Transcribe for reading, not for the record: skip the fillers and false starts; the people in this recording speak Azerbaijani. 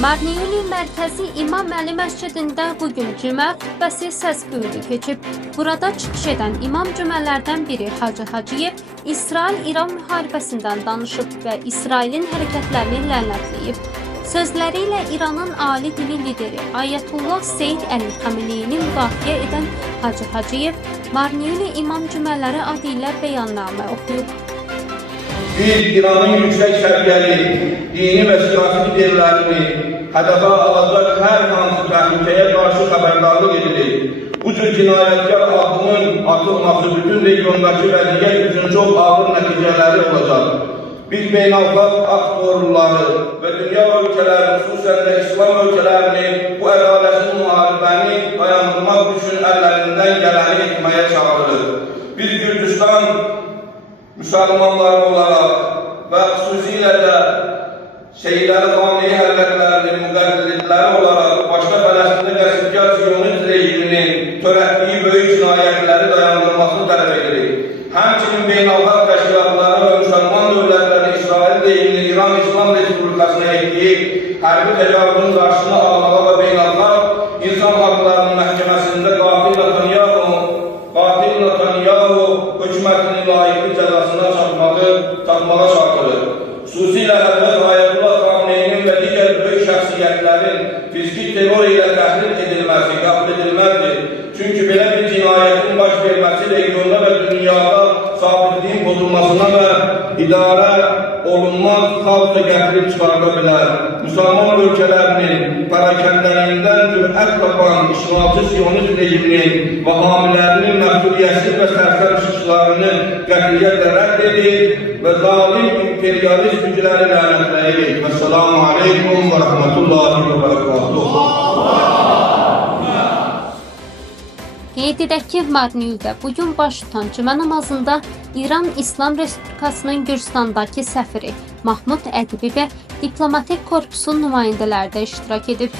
Marniyeli Mərkəzi İmam Əli məscidində bugün cümə xutbəsi səs-küylü keçib. Burada çıxış edən imam cümələrdən biri Hacı Hacıyev İsrail-İran müharibəsindən danışıb və İsrailin hərəkətlərini lənətləyib. Sözləri ilə İranın ali dini lideri Ayətullah Seyyid Əli Xameneyini müdafiə edən Hacı Hacıyev Marniyeli İmam cümələri adı ilə bəyannamə oxuyub. Biz İranın yüksək səviyyəli dini və siyasi liderlərini hədəfə alacaq hər hansı təhlükəyə qarşı xəbərdarlıq edilir. Bu cür cinayətkar addımın atılması bütün regiondakı vəziyyət üçün çox ağır nəticələri olacaq. Biz beynəlxalq akt doğruları və dünya ölkələri, xüsusən də İslam ölkələrini bu ədalətli müharibəni dayandırmaq üçün əllərindən gələni etməyə çağırırıq. Biz Gürcüstan müsəlmanları olaraq və xüsusilə də Seyyid-Əli Xameneyi hərəkətlərinin müqəddillikləri olaraq başda Fələstində qəsbkar Siyonist rejiminin törətdiyi böyük cinayətləri dayandırmasını tələb edirik. Həmçinin beynəlxalq təşkilatları və müsəlman dövlətləri İsrail rejiminin İran İslam Respublikasına etdiyi hərbi təcavüzün qarşısını almağa və beynəlxalq insan haqlarının məhkəməsində qatil Netanyahu hökumətinin layiqli cəzasına çatmağa çağırır. Xüsusilə Həzrət Ayətullah Xameneyinin və digər böyük şəxsiyyətlərin fiziki terror ilə təhdid edilməsi qəbul edilməzdir. Çünki belə bir cinayətin baş verməsi regionda və dünyada sabitliyin pozulmasına və idarə olunmaz xalqa gətirib çıxarda bilər. Müsəlman ölkələrinin pərakəndəliyindən cürət tapan işğalçı Siyonist rejiminin və hamilərinin məsuliyyətsiz və sərsəm çıxışlarını qətiyyətlə rədd edir və zalim imperialist gücləri lənətləyir. Esselamu aleykum və rəhmətullahi və bərəkatuhu. Qeyd edək ki, Marniyeldə bugün baş tutan cümə namazında İran İslam Respublikasının Gürcüstandakı səfiri Mahmud Ədibi və diplomatik korpusun nümayəndələri də iştirak edib.